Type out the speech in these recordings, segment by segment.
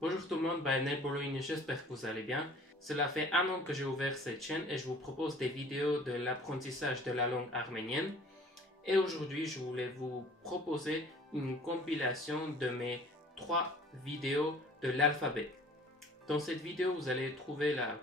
Bonjour tout le monde, j'espère que vous allez bien. Cela fait un an que j'ai ouvert cette chaîne et je vous propose des vidéos de l'apprentissage de la langue arménienne. Et aujourd'hui, je voulais vous proposer une compilation de mes 3 vidéos de l'alphabet. Dans cette vidéo, vous allez trouver la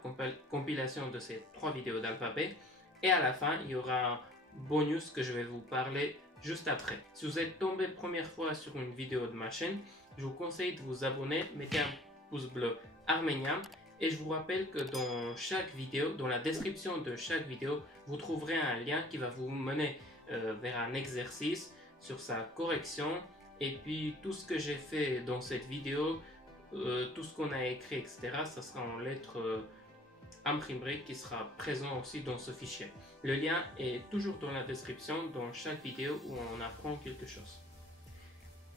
compilation de ces 3 vidéos d'alphabet. Et à la fin, il y aura un bonus que je vais vous parler juste après. Si vous êtes tombé première fois sur une vidéo de ma chaîne, je vous conseille de vous abonner, mettez un pouce bleu arménien. Et je vous rappelle que dans chaque vidéo, dans la description de chaque vidéo, vous trouverez un lien qui va vous mener vers un exercice sur sa correction. Et puis tout ce que j'ai fait dans cette vidéo, tout ce qu'on a écrit, etc., ça sera en lettres imprimées qui sera présent aussi dans ce fichier. Le lien est toujours dans la description dans chaque vidéo où on apprend quelque chose.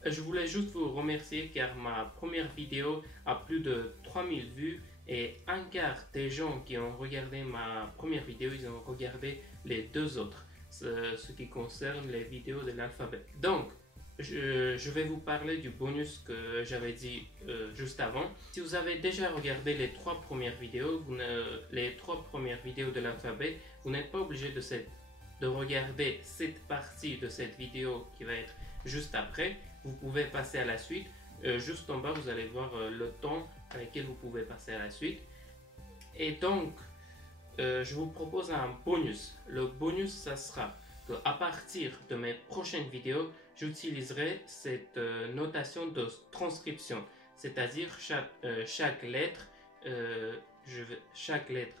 Je voulais juste vous remercier car ma première vidéo a plus de 3000 vues et un quart des gens qui ont regardé ma première vidéo, ils ont regardé les deux autres, ce qui concerne les vidéos de l'alphabet. Donc, je vais vous parler du bonus que j'avais dit juste avant. Si vous avez déjà regardé les 3 premières vidéos, de l'alphabet, vous n'êtes pas obligé de regarder cette partie de cette vidéo qui va être juste après. Vous pouvez passer à la suite. Juste en bas, vous allez voir le temps à lequel vous pouvez passer à la suite. Et donc, je vous propose un bonus. Le bonus, ça sera qu'à partir de mes prochaines vidéos, j'utiliserai cette notation de transcription. C'est-à-dire chaque lettre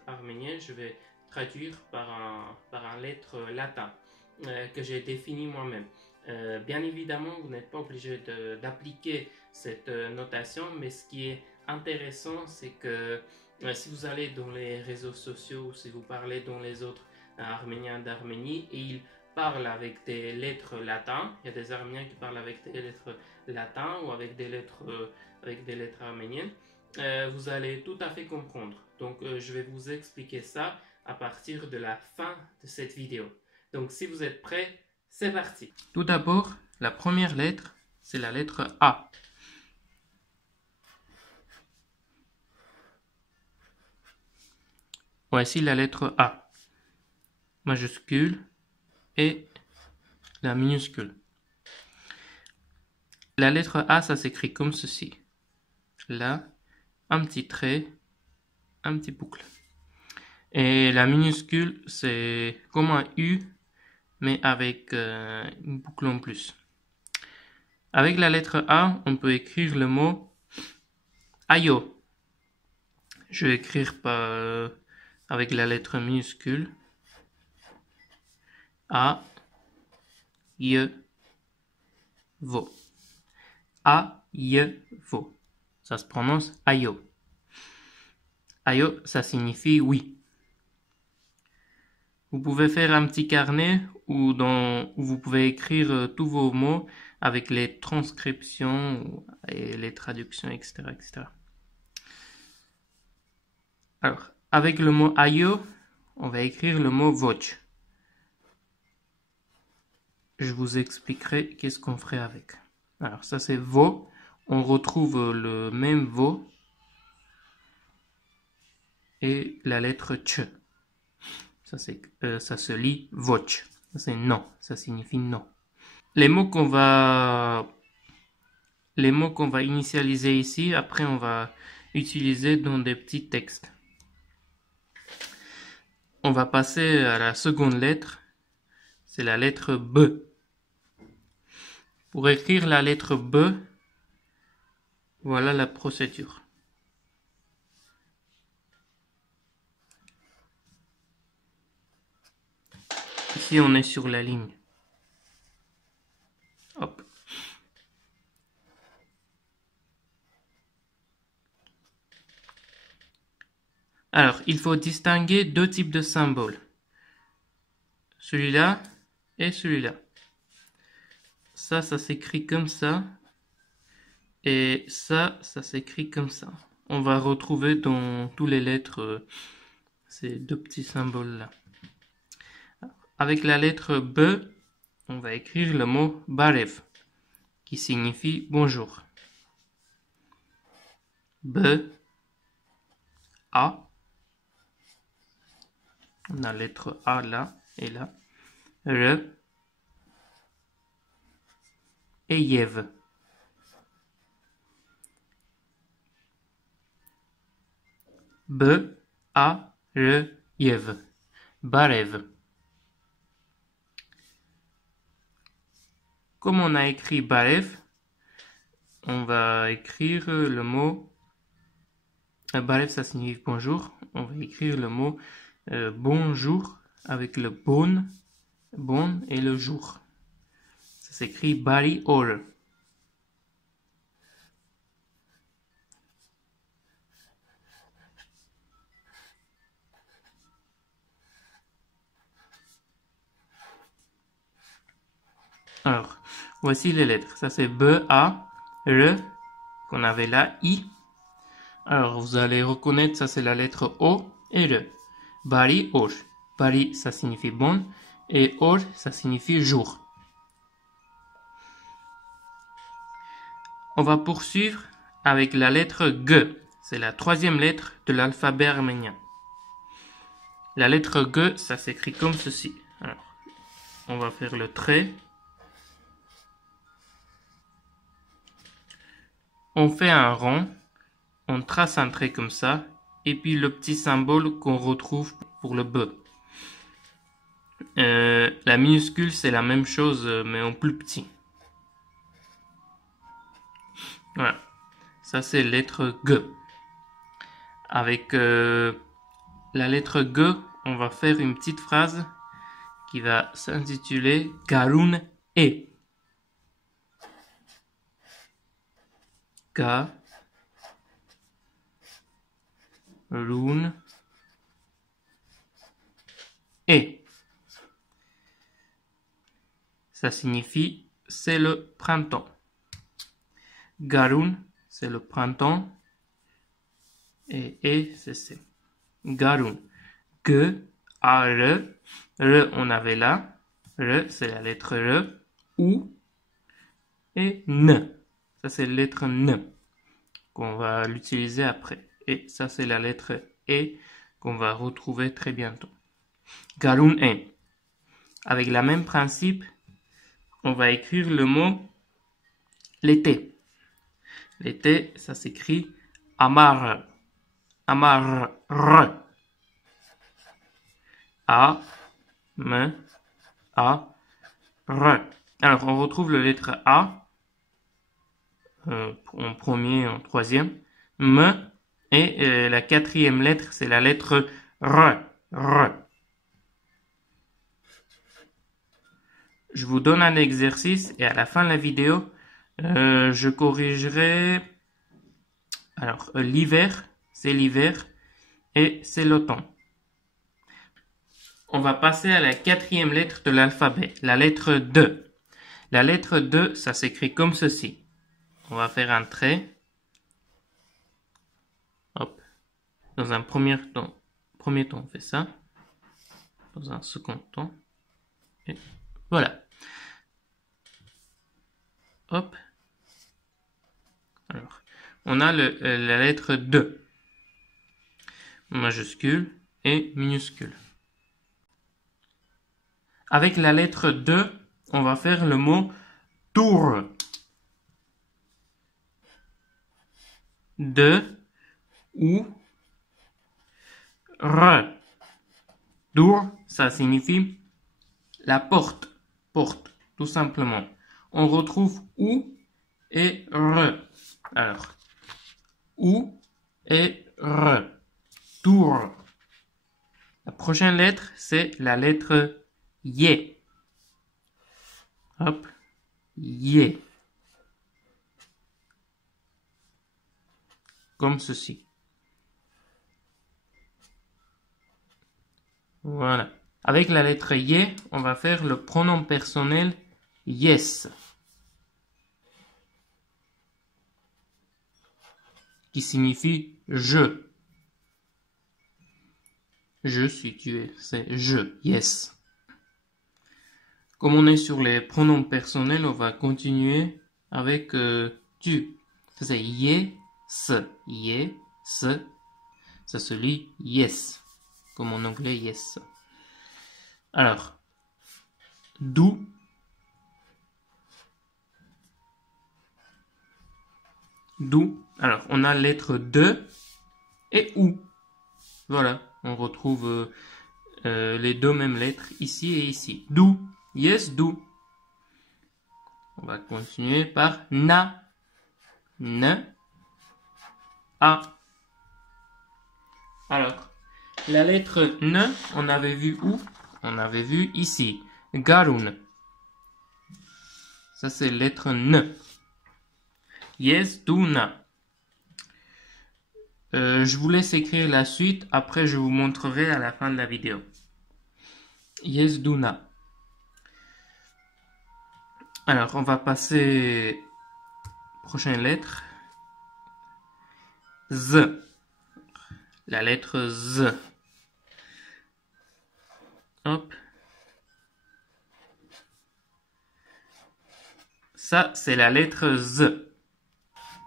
arménienne, je vais traduire par un lettre latin que j'ai défini moi-même. Bien évidemment, vous n'êtes pas obligé d'appliquer cette notation, mais ce qui est intéressant, c'est que si vous allez dans les réseaux sociaux ou si vous parlez dans les autres Arméniens d'Arménie et ils parlent avec des lettres latines, il y a des Arméniens qui parlent avec des lettres latines ou avec des lettres arméniennes, vous allez tout à fait comprendre. Donc je vais vous expliquer ça à partir de la fin de cette vidéo. Donc si vous êtes prêts, c'est parti. Tout d'abord, la première lettre, c'est la lettre A. Voici la lettre A, majuscule et la minuscule. La lettre A, ça s'écrit comme ceci. Là, un petit trait, un petit boucle. Et la minuscule, c'est comme un U, mais avec une boucle en plus. Avec la lettre A, on peut écrire le mot ayo. Je vais écrire avec la lettre minuscule. A, Y, vo. A, Y, vo. Ça se prononce ayo. Ayo, ça signifie oui. Vous pouvez faire un petit carnet où vous pouvez écrire tous vos mots avec les transcriptions et les traductions, etc., etc. Alors, avec le mot ayo, on va écrire le mot voch. Je vous expliquerai qu'est-ce qu'on ferait avec. Alors, ça c'est vo. On retrouve le même vo et la lettre ch. Ça se lit voch. Ça c'est non. Ça signifie non. Les mots qu'on va initialiser ici, après on va utiliser dans des petits textes. On va passer à la seconde lettre. C'est la lettre B. Pour écrire la lettre B, voilà la procédure. Ici, on est sur la ligne. Hop. Alors, il faut distinguer deux types de symboles. Celui-là et celui-là. Ça s'écrit comme ça. Et ça s'écrit comme ça. On va retrouver dans toutes les lettres ces deux petits symboles-là. Avec la lettre B, on va écrire le mot barev, qui signifie bonjour. B, A. On a la lettre A là et là. R et Yev. B, A, R, Yev. Barev. Comme on a écrit Barev, on va écrire le mot Barev, ça signifie bonjour. On va écrire le mot bonjour avec le bon et le jour. Ça s'écrit Bari Or. Alors, voici les lettres. Ça c'est B, A, R, qu'on avait là, I. Alors, vous allez reconnaître, ça c'est la lettre O et R. Bari Or. Bari, ça signifie bon, et Or, ça signifie jour. On va poursuivre avec la lettre G. C'est la troisième lettre de l'alphabet arménien. La lettre G, ça s'écrit comme ceci. Alors, on va faire le trait. On fait un rond, on trace un trait comme ça, et puis le petit symbole qu'on retrouve pour le B. La minuscule, c'est la même chose, mais en plus petit. Voilà, ça c'est lettre G. Avec la lettre G, on va faire une petite phrase qui va s'intituler Garun E. Garun E. Ça signifie c'est le printemps. Garun, c'est le printemps. Et c'est Garun. G, A, R. R, on avait là. R, c'est la lettre R. U. Et N. Ça, c'est la lettre N. Qu'on va l'utiliser après. Et ça, c'est la lettre E. Qu'on va retrouver très bientôt. Garun E. Avec le même principe, on va écrire le mot l'été. L'été, ça s'écrit Amar. Amar. A, M, A, R. Alors, on retrouve la lettre A en premier, en troisième. M, et la quatrième lettre, c'est la lettre R. R. Je vous donne un exercice et à la fin de la vidéo, je corrigerai. Alors, l'hiver, c'est l'hiver et c'est l'automne. On va passer à la quatrième lettre de l'alphabet, la lettre D. La lettre D, ça s'écrit comme ceci. On va faire un trait. Hop. Dans un premier temps, on fait ça. Dans un second temps. Et voilà. Hop. Alors, on a la lettre D. Majuscule et minuscule. Avec la lettre D, on va faire le mot tour. D, ou, R. Tour, ça signifie la porte. Porte, tout simplement. On retrouve ou et R. Alors, ou et R. Tour. La prochaine lettre, c'est la lettre Y. Hop. Y. Comme ceci. Voilà. Avec la lettre Y, on va faire le pronom personnel yes. Qui signifie je. Je suis, tu es, c'est je, yes. Comme on est sur les pronoms personnels, on va continuer avec tu. C'est yé, yes. Ça se lit yes, comme en anglais yes. Alors, d'où. D'où. Alors, on a lettre de et ou. Voilà, on retrouve les deux mêmes lettres ici et ici. D'où. Yes, d'où. On va continuer par na. Ne. A. Alors, la lettre ne, on avait vu où? On avait vu ici. Garun. Ça, c'est lettre ne. Yes, do, na. Je vous laisse écrire la suite. Après, je vous montrerai à la fin de la vidéo. Yes, do, na. Alors, on va passer prochaine lettre. Z. La lettre Z. Hop. Ça, c'est la lettre Z.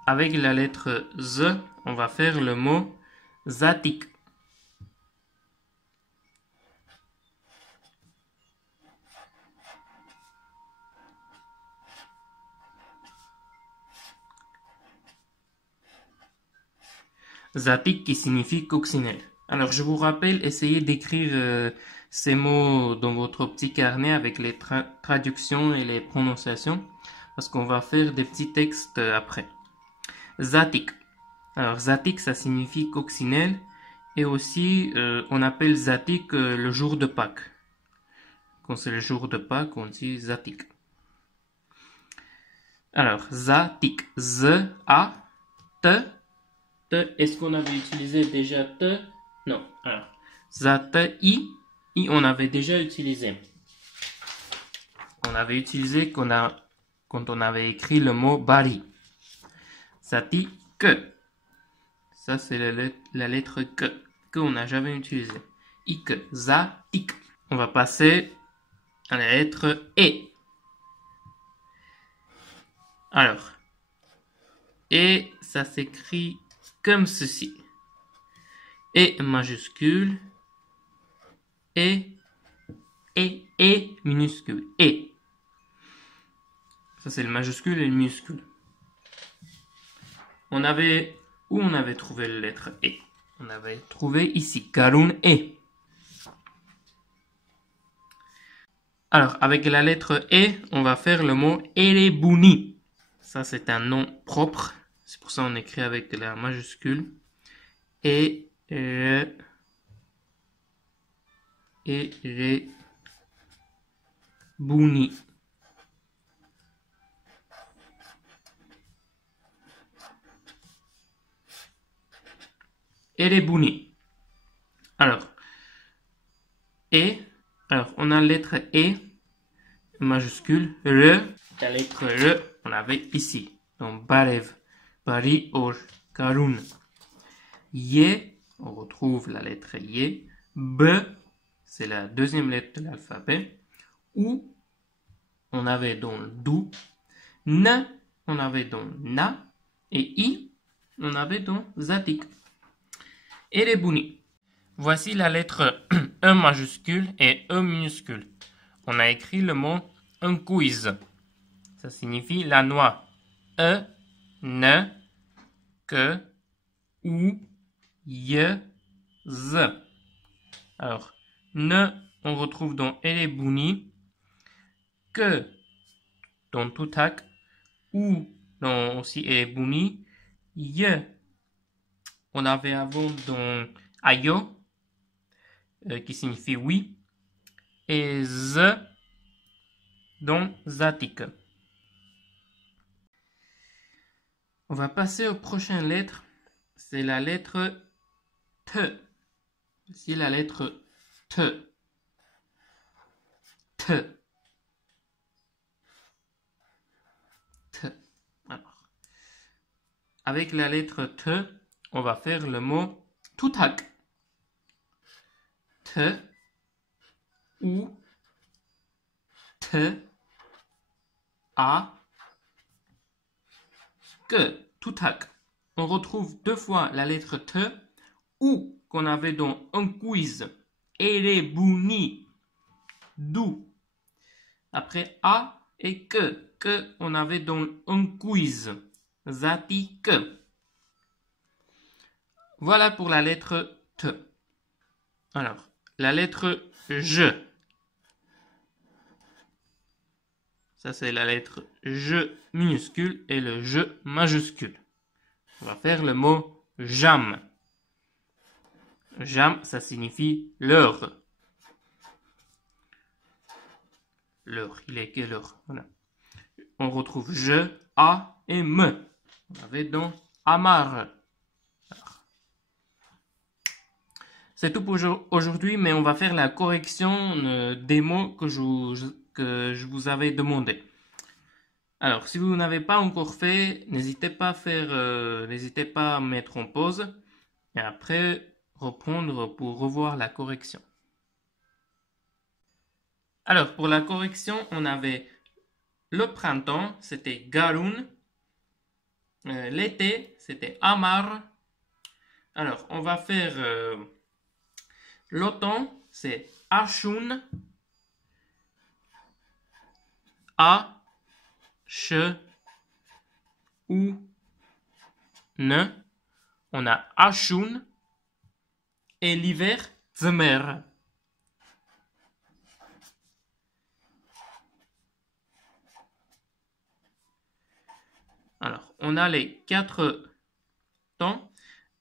Avec la lettre Z, on va faire le mot zatik. Zatik qui signifie coccinelle. Alors, je vous rappelle, essayez d'écrire ces mots dans votre petit carnet avec les traductions et les prononciations, parce qu'on va faire des petits textes après. Zatik. Alors, zatik, ça signifie coccinelle, et aussi, on appelle zatik le jour de Pâques. Quand c'est le jour de Pâques, on dit zatik. Alors, zatik, z, a, t. Est-ce qu'on avait utilisé déjà te? Non. Alors, zate, i, on avait déjà utilisé. On avait utilisé quand on avait écrit le mot bari. Zati, que. Ça, c'est la lettre que on n'a jamais utilisé. Ik, za, tik. On va passer à la lettre e. Alors, et ça s'écrit comme ceci. E majuscule et minuscule. Et. Ça, c'est le majuscule et le minuscule. Où on avait trouvé la lettre E? On avait trouvé ici, Karun E. Alors, avec la lettre E, on va faire le mot Erebuni. Ça, c'est un nom propre. C'est pour ça qu'on écrit avec la majuscule. Erebuni. Erebuni. Alors, on a la lettre E, majuscule, R. La lettre R, on avait ici. Donc, Barev, Bari, Or, Karun. Ye, on retrouve la lettre Ye. B, c'est la deuxième lettre de l'alphabet. Ou, on avait donc Dou. N, on avait donc Na. Et I, on avait donc Zatik. Erebuni. Voici la lettre E majuscule et E minuscule. On a écrit le mot un quiz. Ça signifie la noix. E, ne, que, ou, ye, z. Alors, ne, on retrouve dans Erebuni, que dans Tutak, ou dans aussi Erebuni, ye, on avait avant dans Ayo, qui signifie oui, et z dans Zatik. On va passer aux prochaines lettres. C'est la lettre T. Ici, la lettre T. T. T. Alors, avec la lettre T, on va faire le mot Tutak. T. Ou. T. A. Que. Tutak. on retrouve deux fois la lettre T, ou qu'on avait dans un quiz. Erebuni, d'où. Après A et que on avait dans un quiz. Zati que. Voilà pour la lettre T. Alors, la lettre J. Ça, c'est la lettre J minuscule et le J majuscule. On va faire le mot jam. Jam, ça signifie l'heure. L'heure, il est quelle heure? Voilà. On retrouve je, a et me. On avait donc amar. C'est tout pour aujourd'hui, mais on va faire la correction des mots que je vous avais demandé. Alors, si vous n'avez pas encore fait, n'hésitez pas à mettre en pause et après reprendre pour revoir la correction. Alors, pour la correction, on avait le printemps, c'était Garun. L'été, c'était Amar. Alors, on va faire l'automne, c'est Ashun. A, Ch, U, N. On a Ashun. Et l'hiver, Zmer. Alors, on a les 4 temps.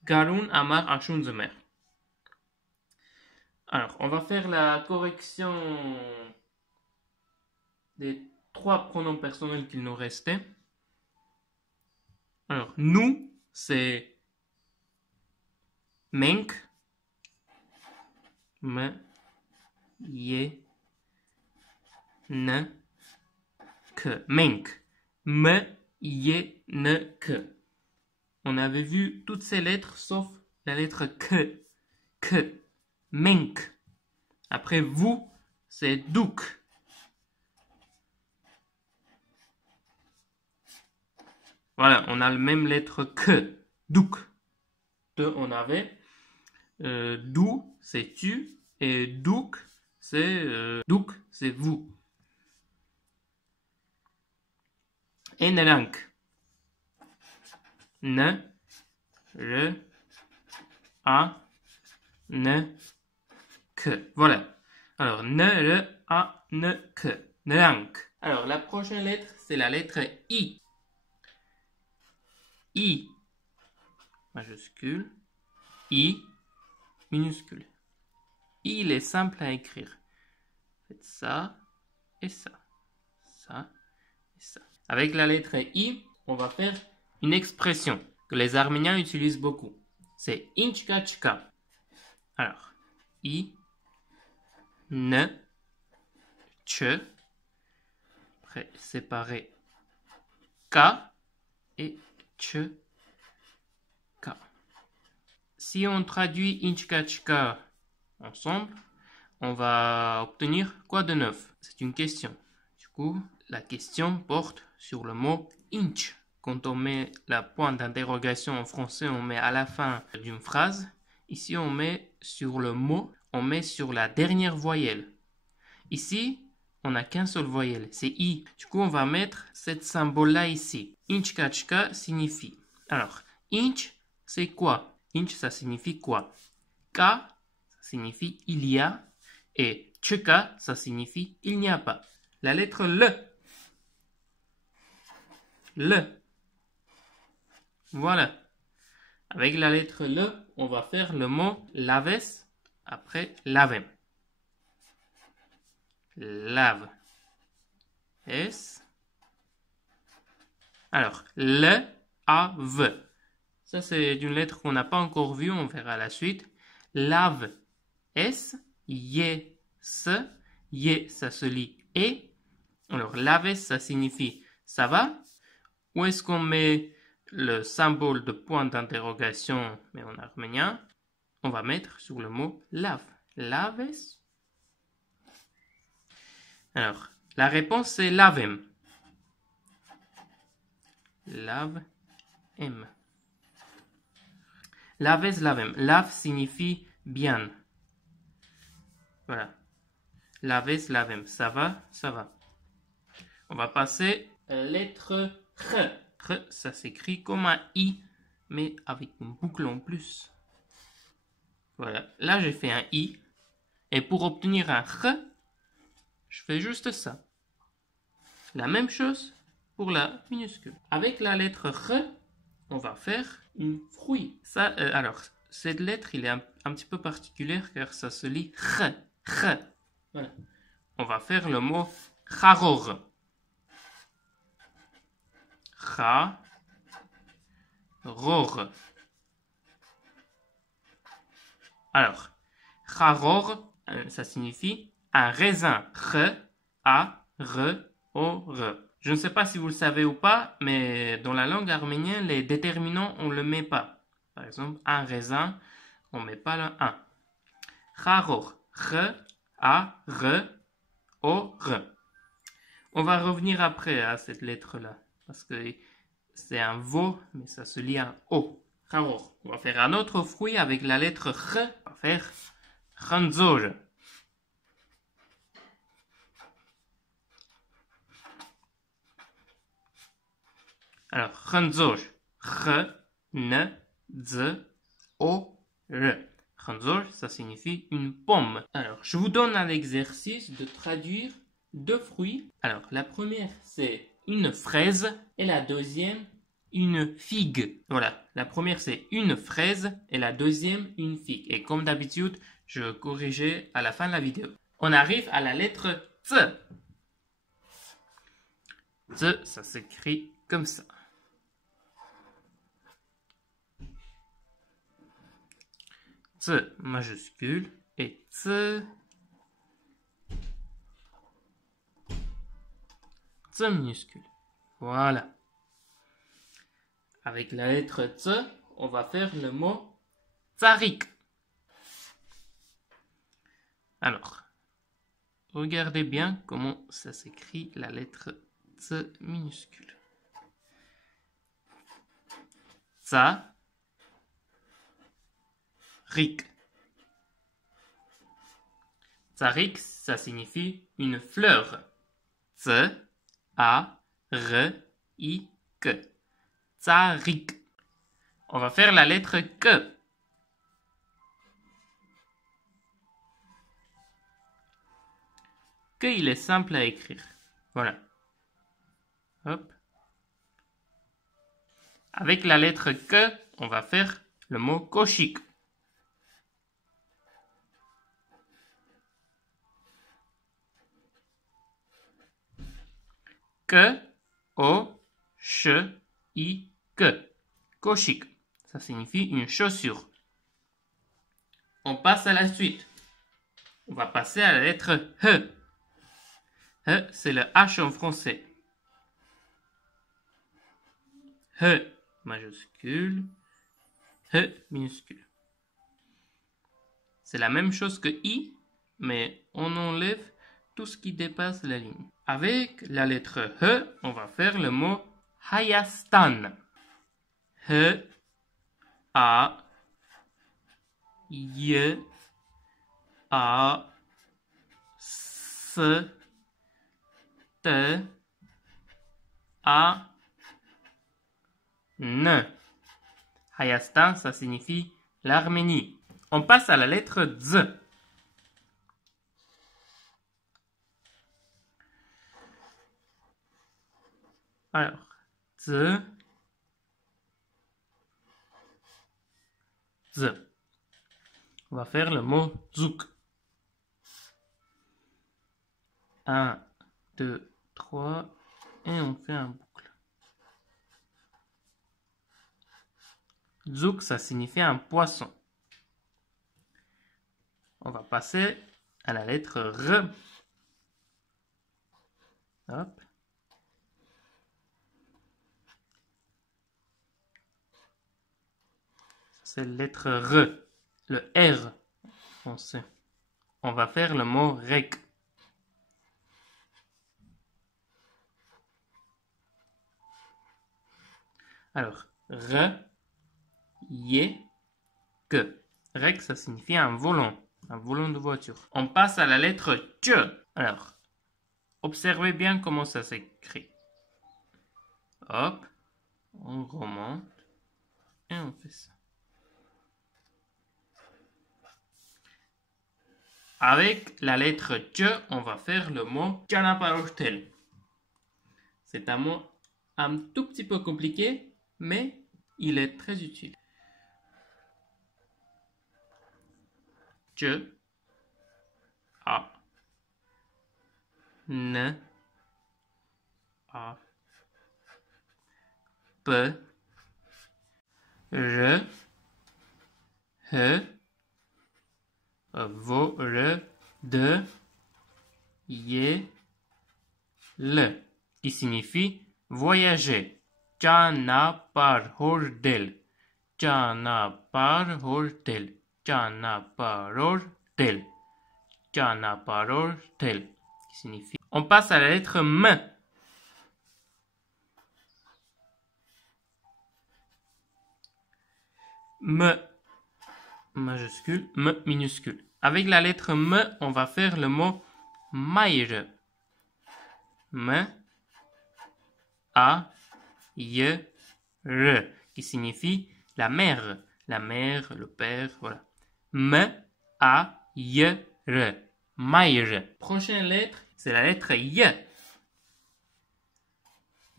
Garun, Amar, Ashun, Zmer. Alors, on va faire la correction des 3 pronoms personnels qu'il nous restait. Alors, nous, c'est menk, me, ye, ne, que. Menk, me, ye, ne, que. On avait vu toutes ces lettres sauf la lettre que. Que. Menk. Après, vous, c'est douk. Voilà, on a la même lettre que. Douk. On avait dou, c'est tu, et douk, c'est vous. Et nelank. Ne, re, a, ne, que. Voilà. Alors, ne, re, a, ne, que. Nelank. Alors, la prochaine lettre, c'est la lettre I. I majuscule, I minuscule. I, il est simple à écrire. Faites ça et ça. Ça et ça. Avec la lettre I, on va faire une expression que les Arméniens utilisent beaucoup. C'est inchka chka. Alors, I, ne, che. Après, séparer K et che, K. Si on traduit inchka chka ensemble, on va obtenir quoi de neuf? C'est une question. Du coup, la question porte sur le mot inch. Quand on met la pointe d'interrogation en français, on met à la fin d'une phrase. Ici, on met sur le mot, on met sur la dernière voyelle. Ici, on n'a qu'un seul voyelle, c'est I. Du coup, on va mettre cette symbole-là ici. Inchkachka signifie. Alors, inch, c'est quoi? Inch, ça signifie quoi? K, ça signifie il y a. Et chka, ça signifie il n'y a pas. La lettre le. Le. Voilà. Avec la lettre le, on va faire le mot laves après lavem. Lave. S. Alors, le, a, v. Ça, c'est une lettre qu'on n'a pas encore vue, on verra la suite. Lave. S. Ye. S. Ye, ça se lit et. Alors, laves, ça signifie ça va. Où est-ce qu'on met le symbole de point d'interrogation, mais en arménien? On va mettre sur le mot lave. Laves. Alors, la réponse c'est lavem. Lavem. Laves, lavem. Lave signifie bien. Voilà. Laves, lavem. Ça va, ça va. On va passer à la lettre R. R, ça s'écrit comme un I, mais avec une boucle en plus. Voilà. Là, j'ai fait un I. Et pour obtenir un R, je fais juste ça. La même chose pour la minuscule. Avec la lettre R, on va faire un fruit. Ça, alors, cette lettre, il est un petit peu particulière car ça se lit R. R. Voilà. On va faire le mot charor. Charor. Alors, charor, ça signifie un raisin. R-A-R-O-R. Je ne sais pas si vous le savez ou pas, mais dans la langue arménienne, les déterminants, on ne le met pas. Par exemple, un raisin, on ne met pas le 1. Charor. R-A-R-O-R. On va revenir après à cette lettre-là, parce que c'est un vo, mais ça se lit en O. Charor. On va faire un autre fruit avec la lettre R. On va faire Khanzor. Alors, Khanzor. R-N-Z-O-R. Khanzor, ça signifie une pomme. Alors, je vous donne un exercice de traduire deux fruits. Alors, la première, c'est une fraise et la deuxième, une figue. Voilà, la première, c'est une fraise et la deuxième, une figue. Et comme d'habitude, je corrigeais à la fin de la vidéo. On arrive à la lettre T. T, ça s'écrit comme ça. T majuscule et T minuscule. Voilà. Avec la lettre T, on va faire le mot tzarik. Alors, regardez bien comment ça s'écrit la lettre T minuscule. Tzarik. Tzarik, ça signifie une fleur. T-A-R-I-K. Tzarik. On va faire la lettre K. K, il est simple à écrire. Voilà. Hop. Avec la lettre K, on va faire le mot koshik. K-O-Ch-I-K. Koshik. Ça signifie une chaussure. On passe à la suite. On va passer à la lettre H. H, c'est le H en français. H majuscule, H minuscule. C'est la même chose que I, mais on enlève tout ce qui dépasse la ligne. Avec la lettre H, on va faire le mot Hayastan. H, A, Y, A, S, T, A, N. Hayastan, ça signifie l'Arménie. On passe à la lettre Z. Alors, Z, Z. On va faire le mot zouk. 1, 2, 3, et on fait un boucle. Zouk, ça signifie un poisson. On va passer à la lettre R. Hop. C'est la lettre R. Le R. On sait. On va faire le mot rek. Alors, R, Y, que. Rek, ça signifie un volant de voiture. On passe à la lettre Tche. Alors, observez bien comment ça s'écrit. Hop, on remonte et on fait ça. Avec la lettre Tche, on va faire le mot Chanaparortel. C'est un mot un tout petit peu compliqué, mais il est très utile. Tche, A, N, A, P, R, H, Vo, R, D, Y, L, qui signifie voyager. Chanaparortel. Chanaparortel. Chanaparortel. Chanaparortel. Qui signifie. On passe à la lettre M. M majuscule, M minuscule. Avec la lettre M, on va faire le mot maïre. M, A, Y, R, qui signifie la mère, le père, voilà. M, A, Y, R, maïre. Prochaine lettre, c'est la lettre Y.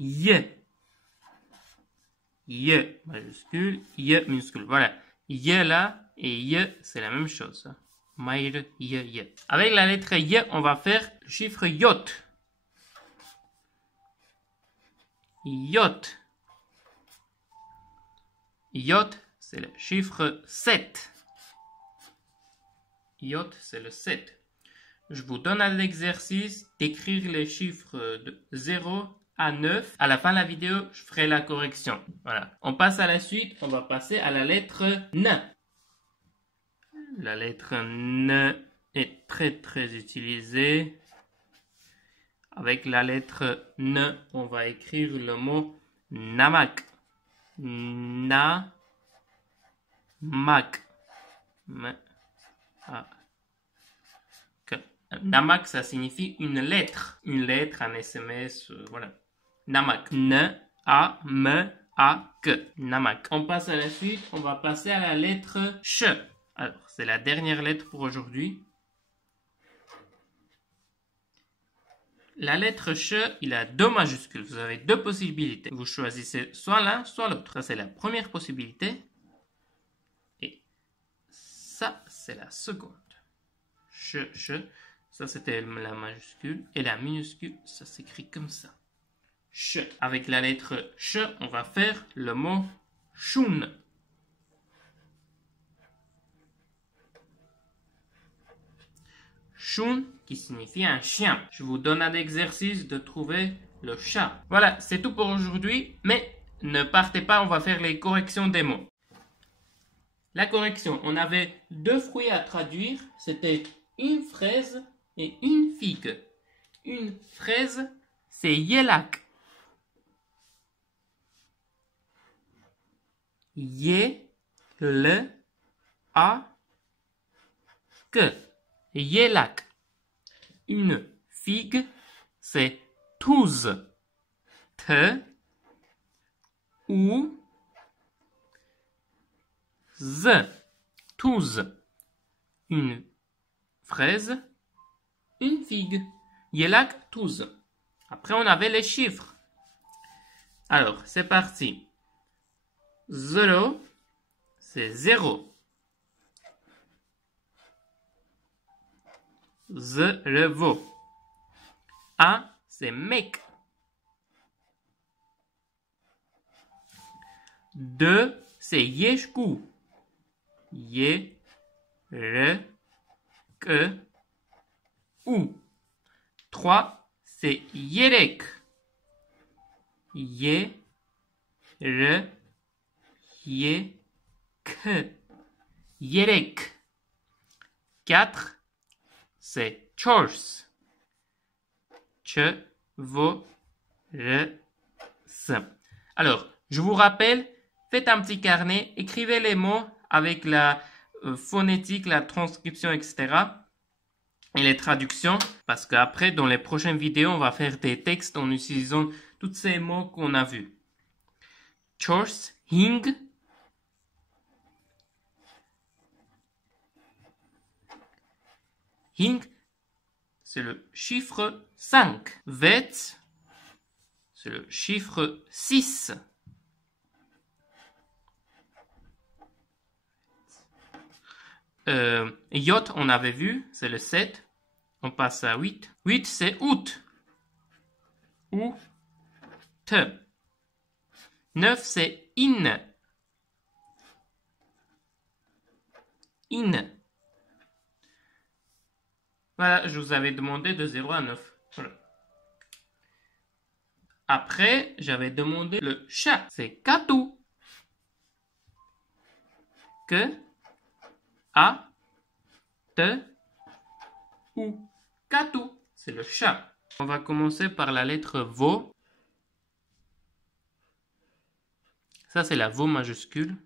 Y. Y majuscule, Y minuscule. Voilà. Y là et Y, c'est la même chose. Maïre, Y. Avec la lettre Y, on va faire le chiffre Yot. Yot. Yot, c'est le chiffre 7. Yot, c'est le 7. Je vous donne à l'exercice d'écrire les chiffres de 0 à 9. À la fin de la vidéo, je ferai la correction. Voilà. On passe à la suite. On va passer à la lettre N. La lettre N est très utilisée. Avec la lettre N, on va écrire le mot namak. Namak. Namak, ça signifie une lettre. Une lettre, un SMS, voilà. Namak. N-A-M-A-K. Namak. On passe à la suite. On va passer à la lettre Ch. Alors, c'est la dernière lettre pour aujourd'hui. La lettre Ch, il a deux majuscules. Vous avez deux possibilités. Vous choisissez soit l'un, soit l'autre. Ça, c'est la première possibilité. Et ça, c'est la seconde. Ch. Ça, c'était la majuscule. Et la minuscule, ça s'écrit comme ça. Ch. Avec la lettre Ch, on va faire le mot shun. Shun, qui signifie un chien. Je vous donne un exercice de trouver le chat. Voilà, c'est tout pour aujourd'hui. Mais ne partez pas, on va faire les corrections des mots. La correction, on avait deux fruits à traduire. C'était une fraise et une figue. Une fraise, c'est yelak. Yelak. Yelak. Une figue, c'est touz. T ou z. Touz. Une fraise, une figue. Yelak, touz. Après, on avait les chiffres. Alors, c'est parti. 0, c'est 0. Zrevo. 1, c'est mec. 2, c'est yeshku. Ye, re, que, ou. 3, c'est yerek. Ye, re, ye, que. Yerek. 4, c'est chors. Che, vo, re, se. Alors, je vous rappelle, faites un petit carnet, écrivez les mots avec la phonétique, la transcription, etc. et les traductions, parce qu'après, dans les prochaines vidéos, on va faire des textes en utilisant tous ces mots qu'on a vus. Chors, hing. Hing, c'est le chiffre 5. Vet, c'est le chiffre 6. Yot, on avait vu, c'est le 7. On passe à 8. 8, c'est out. Ou, te. 9, c'est in. In. Voilà, je vous avais demandé de 0 à 9. Voilà. Après, j'avais demandé le chat. C'est katou. Que, a, te, ou. Katou, c'est le chat. On va commencer par la lettre vo. Ça, c'est la vo majuscule.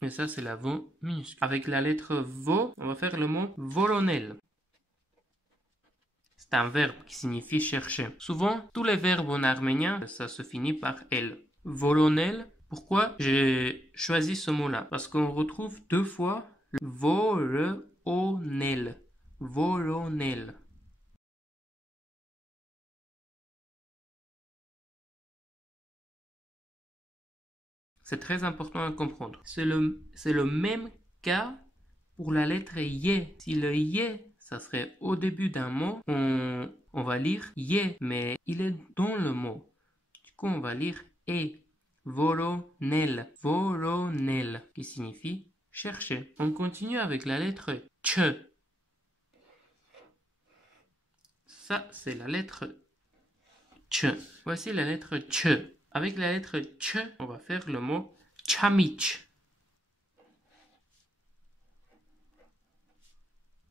Et ça, c'est la vo minuscule. Avec la lettre vo, on va faire le mot voronel. C'est un verbe qui signifie chercher. Souvent, tous les verbes en arménien, ça se finit par L. Voronel, pourquoi j'ai choisi ce mot-là? Parce qu'on retrouve deux fois le voronel. Voronel. C'est très important à comprendre. C'est le même cas pour la lettre yé. Si le yé, ça serait au début d'un mot, on va lire yé, mais il est dans le mot. Du coup, on va lire e. Voronel. Voronel, qui signifie chercher. On continue avec la lettre ch. Ça, c'est la lettre ch. Voici la lettre ch. Avec la lettre ch, on va faire le mot chamich.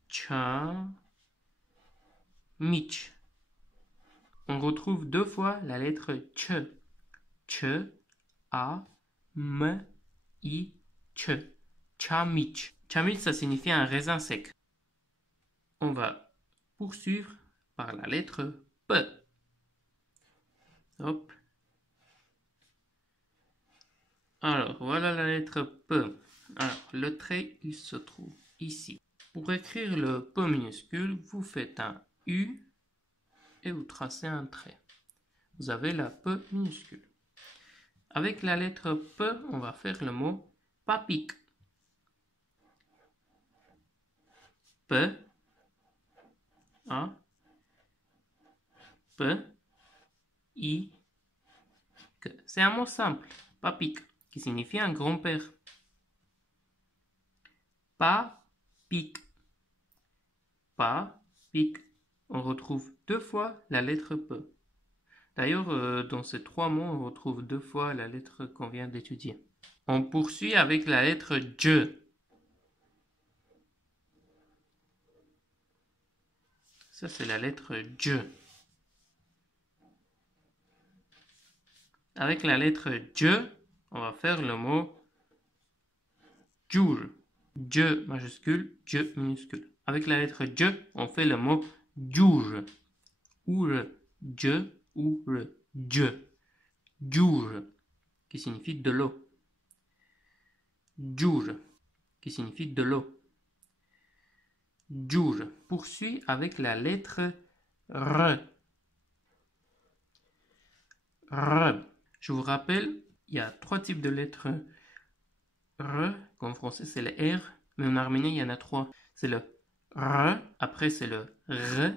Chamich. On retrouve deux fois la lettre ch. Ch, a, m, i, ch. Chamich. Chamich, ça signifie un raisin sec. On va poursuivre par la lettre p. Hop. Alors, voilà la lettre P. Alors, le trait, il se trouve ici. Pour écrire le P minuscule, vous faites un U et vous tracez un trait. Vous avez la P minuscule. Avec la lettre P, on va faire le mot papik. P, A, P, I, K. C'est un mot simple, papik, qui signifie un grand-père. Papik. Papik. On retrouve deux fois la lettre P. D'ailleurs, dans ces trois mots, on retrouve deux fois la lettre qu'on vient d'étudier. On poursuit avec la lettre J. Ça, c'est la lettre J. Avec la lettre J, on va faire le mot jour. J majuscule, J minuscule. Avec la lettre J, on fait le mot jour. Ou J ou J. Jour, qui signifie de l'eau. Jour, qui signifie de l'eau. Jour poursuit avec la lettre R. R. Je vous rappelle, il y a trois types de lettres R, qu'en français c'est le R, mais en arménien il y en a trois. C'est le R, après c'est le R,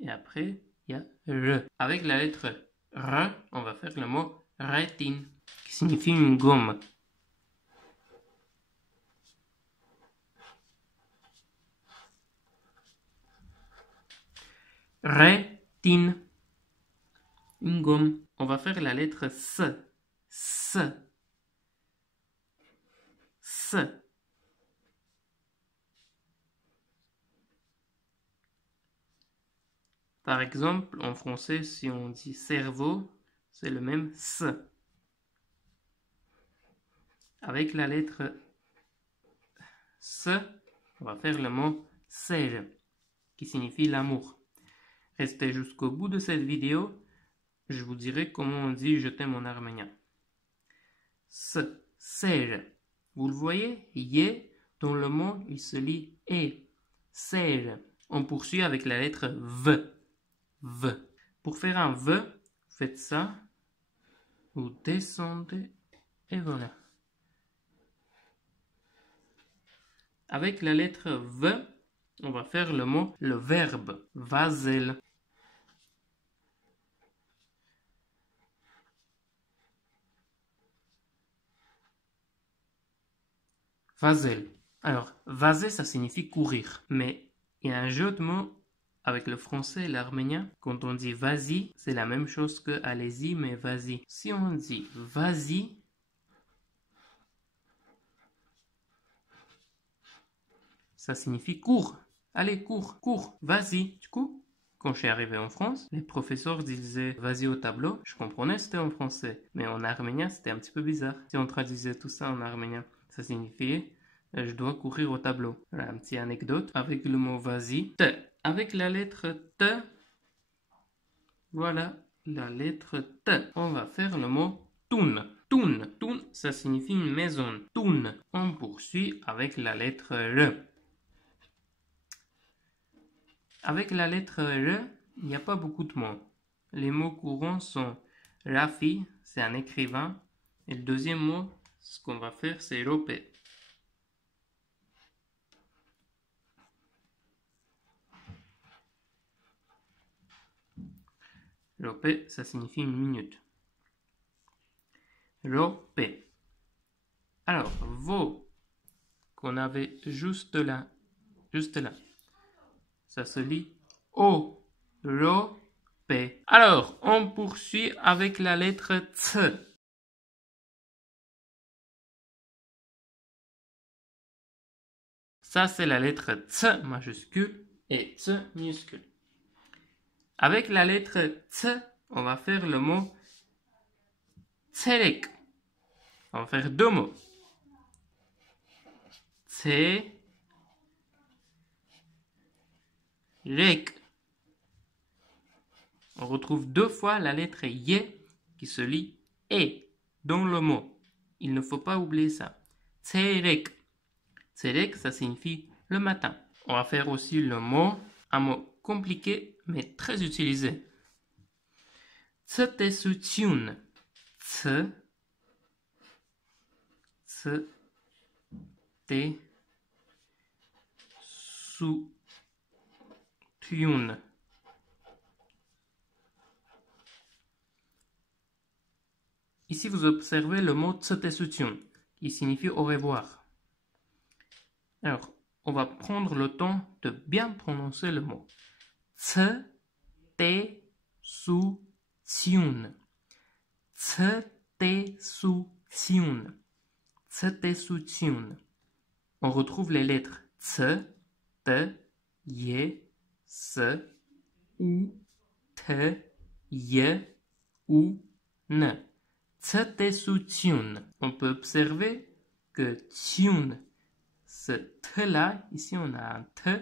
et après il y a R. Avec la lettre R, on va faire le mot rétine, qui signifie une gomme. Rétine, une gomme. On va faire la lettre S. S. S. Par exemple, en français, si on dit cerveau, c'est le même S. Avec la lettre S, on va faire le mot ser, qui signifie l'amour. Restez jusqu'au bout de cette vidéo, je vous dirai comment on dit je t'aime en arménien. Ser. Vous le voyez, yé, dans le mot, il se lit e. Ser. On poursuit avec la lettre V. V. Pour faire un V, faites ça. Vous descendez et voilà. Avec la lettre V, on va faire le verbe vazel. Vazel. Alors, vaser, ça signifie courir. Mais il y a un jeu de mots avec le français et l'arménien. Quand on dit vas-y, c'est la même chose que allez-y, mais vas-y. Si on dit vas-y, ça signifie cours. Allez, cours, cours, vas-y. Du coup, quand je suis arrivé en France, les professeurs disaient vas-y au tableau. Je comprenais c'était en français. Mais en arménien, c'était un petit peu bizarre. Si on traduisait tout ça en arménien, ça signifiait je dois courir au tableau. Voilà, une petite anecdote avec le mot vas-y. T. Avec la lettre T, voilà la lettre T. On va faire le mot toun. Toun. Toun, ça signifie une maison. Toun. On poursuit avec la lettre R. Avec la lettre R, il n'y a pas beaucoup de mots. Les mots courants sont Rafi, c'est un écrivain. Et le deuxième mot, ce qu'on va faire, c'est Rope. Rope, ça signifie une minute. Rope. Alors, vo, qu'on avait juste là, ça se lit o, rope. Alors, on poursuit avec la lettre T. Ça, c'est la lettre T majuscule et T minuscule. Avec la lettre T, on va faire le mot tserek. On va faire deux mots. Tserek. On retrouve deux fois la lettre Y qui se lit E dans le mot. Il ne faut pas oublier ça. Tserek. Tserek, ça signifie le matin. On va faire aussi le mot, un mot compliqué mais très utilisé. Tsetesutiun. Tsetesutiun. Ici, vous observez le mot tsetesutiun, qui signifie au revoir. Alors, on va prendre le temps de bien prononcer le mot. Tsetesutiun. Tsetesutiun. Tsetesutiun. On retrouve les lettres T, T, Y, S, U, T, Y, U, N. Tsetesutiun. On peut observer que tiun, ce T là, ici on a un T,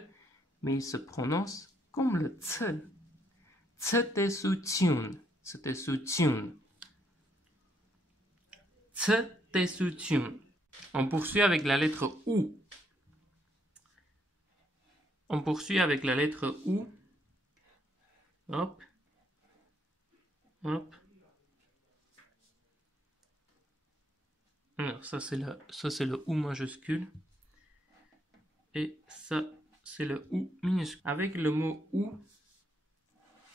mais il se prononce comme le T. Tsetesutiun. Tsetesutiun. Tsetesutiun. On poursuit avec la lettre U. On poursuit avec la lettre U. Hop. Hop. Alors, ça c'est le U majuscule. Et ça, c'est le U minuscule. Avec le mot U,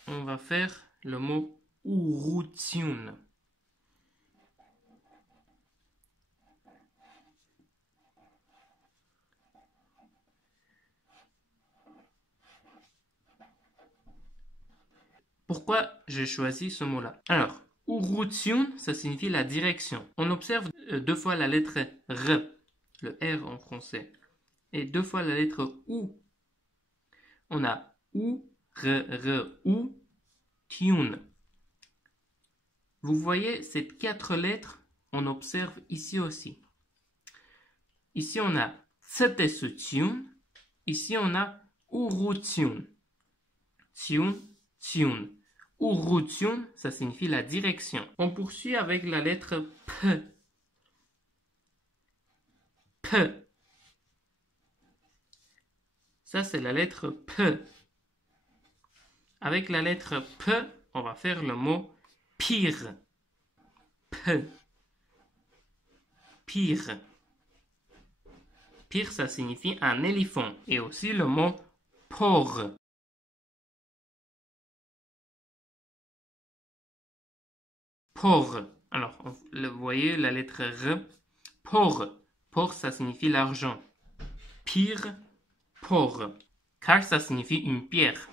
on va faire le mot urutiun. Pourquoi j'ai choisi ce mot-là? Alors, urutiun, ça signifie la direction. On observe deux fois la lettre R, le R en français, et deux fois la lettre U. On a U, R, U, tiun. Vous voyez ces quatre lettres, on observe ici aussi. Ici, on a tsetesutiun. Ici, on a urutiun. Tiun, tiun. Urutiun, ça signifie la direction. On poursuit avec la lettre P. P. Ça, c'est la lettre P. Avec la lettre P, on va faire le mot pire. P. Pire. Pire, ça signifie un éléphant. Et aussi le mot porc. Porc. Alors, vous voyez la lettre R. Porc. Porc, ça signifie l'argent. Pire, porc. Car ça signifie une pierre.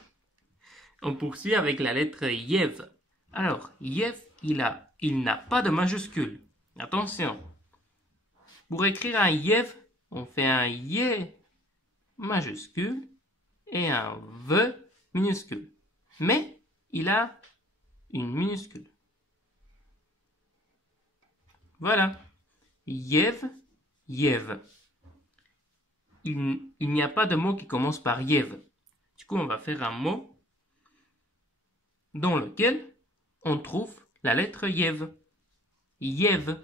On poursuit avec la lettre Yev. Alors, Yev, il n'a pas de majuscule. Attention. Pour écrire un Yev, on fait un Y majuscule et un V minuscule. Mais il a une minuscule. Voilà. Yev, Yev. Il n'y a pas de mot qui commence par Yev. Du coup, on va faire un mot dans lequel on trouve la lettre Yev. Yev.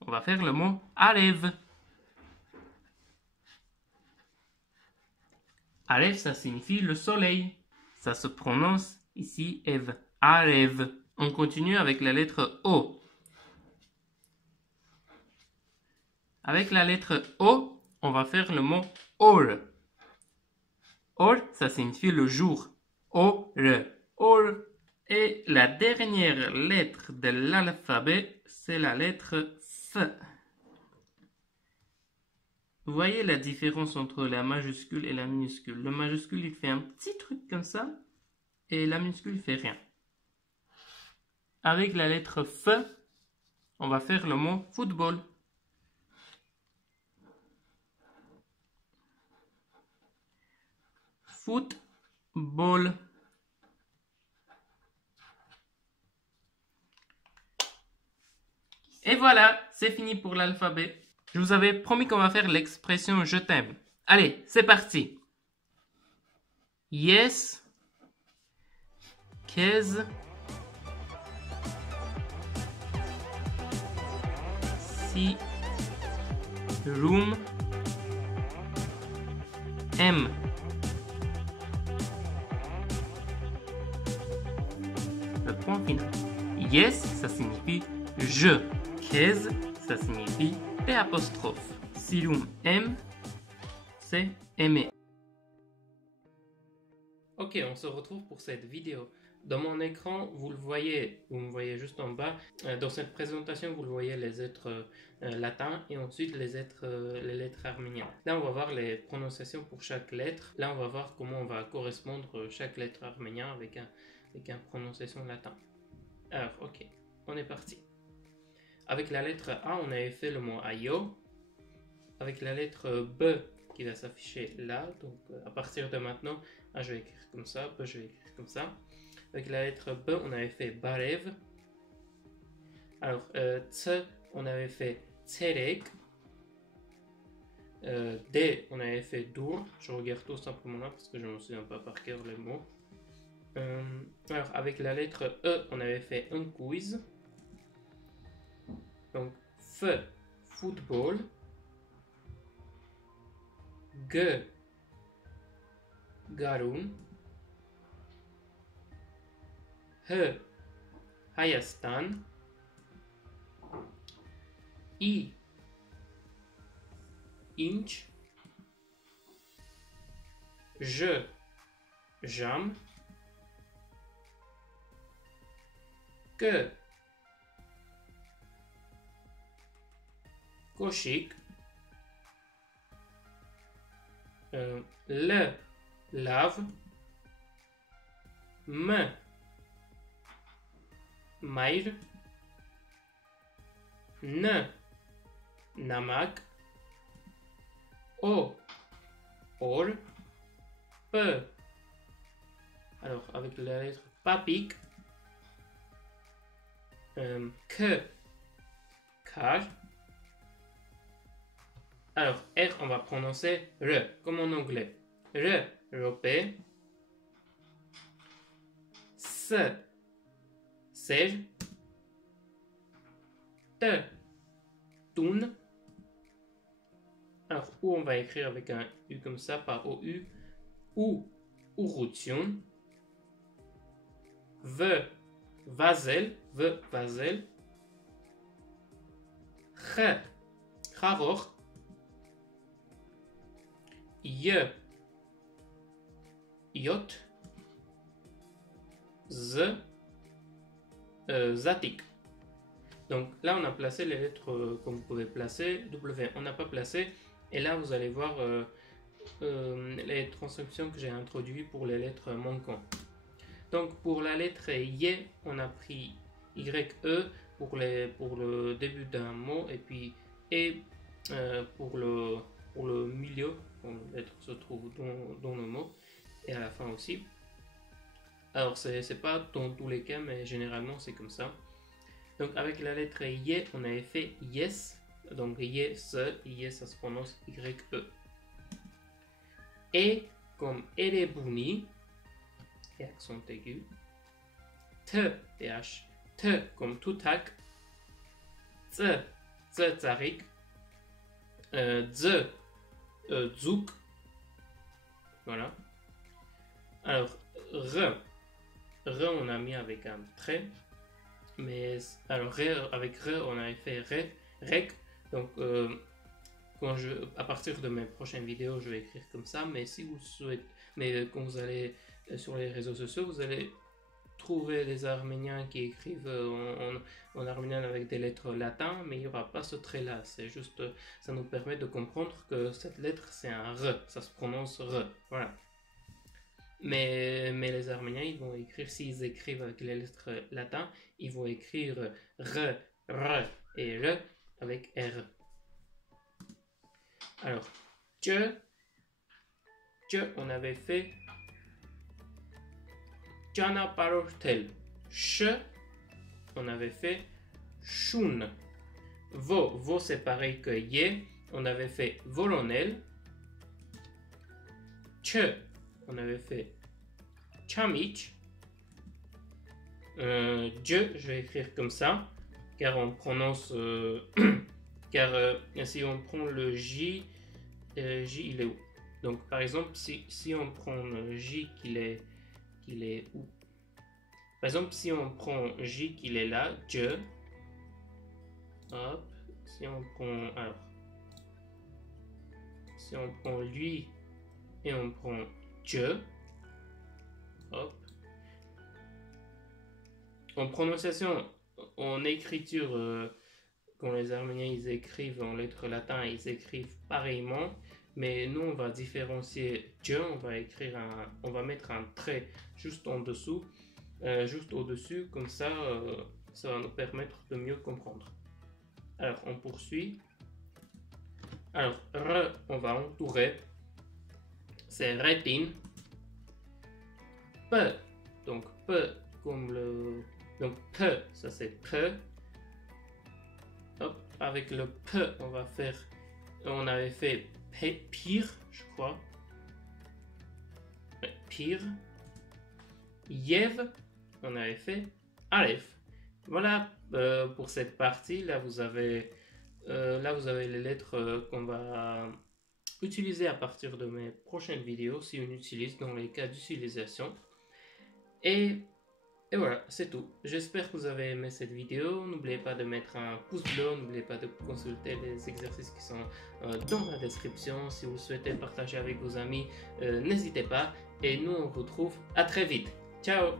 On va faire le mot Alev. Alev, ça signifie le soleil. Ça se prononce ici Ev. Alev. On continue avec la lettre O. Avec la lettre O, on va faire le mot Or. Or, ça signifie le jour. Or. Or. Et la dernière lettre de l'alphabet, c'est la lettre F. Vous voyez la différence entre la majuscule et la minuscule. Le majuscule, il fait un petit truc comme ça, et la minuscule, il fait rien. Avec la lettre F, on va faire le mot football. Football. Et voilà, c'est fini pour l'alphabet. Je vous avais promis qu'on va faire l'expression je t'aime. Allez, c'est parti. Yes. Kez. Si. Room. M. Le point final. Yes, ça signifie je. Kez, ça signifie P apostrophe. Silum M, c'est aimer. Ok, on se retrouve pour cette vidéo. Dans mon écran, vous le voyez, vous me voyez juste en bas. Dans cette présentation, vous le voyez les êtres latins et ensuite les lettres arméniennes. Là, on va voir les prononciations pour chaque lettre. Là, on va voir comment on va correspondre chaque lettre arménienne avec une prononciation latin. Alors, ok, on est parti. Avec la lettre A, on avait fait le mot ayo. Avec la lettre B qui va s'afficher là, donc à partir de maintenant, A, je vais écrire comme ça, B, je vais écrire comme ça. Avec la lettre B, on avait fait barev. Alors, T, on avait fait tserek. D, on avait fait dur. Je regarde tout simplement là parce que je ne me souviens pas par cœur les mots. Alors, avec la lettre E, on avait fait un quiz. Donc, F, football. G, Garun. H, Hayastan. I, Inch. J, Jam. K, Koshik. L, lave. M, mail. N, namak. O, or. P, alors avec la lettre papik. K, car. Alors, R, on va prononcer R, comme en anglais. R, ropé. S, serre. T, toune. Alors, où on va écrire avec un U comme ça, par OU. Ou, urution. V, vazel. V, vazel. Ch, charor. Y, yot. Z, zatik. Donc là, on a placé les lettres comme vous pouvez placer. W, on n'a pas placé. Et là, vous allez voir les transcriptions que j'ai introduites pour les lettres manquantes. Donc pour la lettre Y, on a pris YE pour le début d'un mot et puis pour le milieu, quand la lettre se trouve dans le mot, et à la fin aussi. Alors c'est pas dans tous les cas, mais généralement c'est comme ça. Donc avec la lettre Y, on avait fait yes, donc yes, ça se prononce YE. Et comme erebuni, et accent aigu, T, TH, T comme tutak, Z, zarik, Z, zouk, voilà. Alors, R, on a mis avec un trait, mais alors avec R, on avait fait rec, donc à partir de mes prochaines vidéos, je vais écrire comme ça, mais si vous souhaitez, mais quand vous allez sur les réseaux sociaux, vous allez trouver des Arméniens qui écrivent en arménien avec des lettres latines, mais il n'y aura pas ce trait-là. C'est juste, ça nous permet de comprendre que cette lettre, c'est un R, ça se prononce R, voilà. Mais les Arméniens, ils vont écrire, s'ils écrivent avec les lettres latines, ils vont écrire R, R et R avec R. Alors, on avait fait Jana Parortel. Ch, on avait fait Shun. Vo c'est pareil que Ye, on avait fait Voronel. Che, on avait fait Chamich. Je vais écrire comme ça, car on prononce. Car si on prend le J, J il est où? Donc par exemple, si on prend le J qu'il est où? Par exemple, si on prend J qu'il est là, je. Hop. Si on prend lui et on prend je. Hop. En prononciation, en écriture, quand les Arméniens ils écrivent en lettres latines, ils écrivent pareillement. Mais nous, on va différencier je, on va mettre un trait juste en dessous, juste au-dessus, comme ça, ça va nous permettre de mieux comprendre. Alors, on poursuit. Alors, R, on va entourer, c'est rétine. P, donc P comme le... Donc P, ça c'est P. Hop, avec le P, on avait fait pire, je crois. Pire. Yev, on avait fait Aleph. Voilà pour cette partie. Là, vous avez les lettres qu'on va utiliser à partir de mes prochaines vidéos, si on utilise dans les cas d'utilisation. Et voilà, c'est tout. J'espère que vous avez aimé cette vidéo. N'oubliez pas de mettre un pouce bleu, n'oubliez pas de consulter les exercices qui sont dans la description. Si vous souhaitez partager avec vos amis, n'hésitez pas. Et nous, on vous retrouve à très vite. Ciao!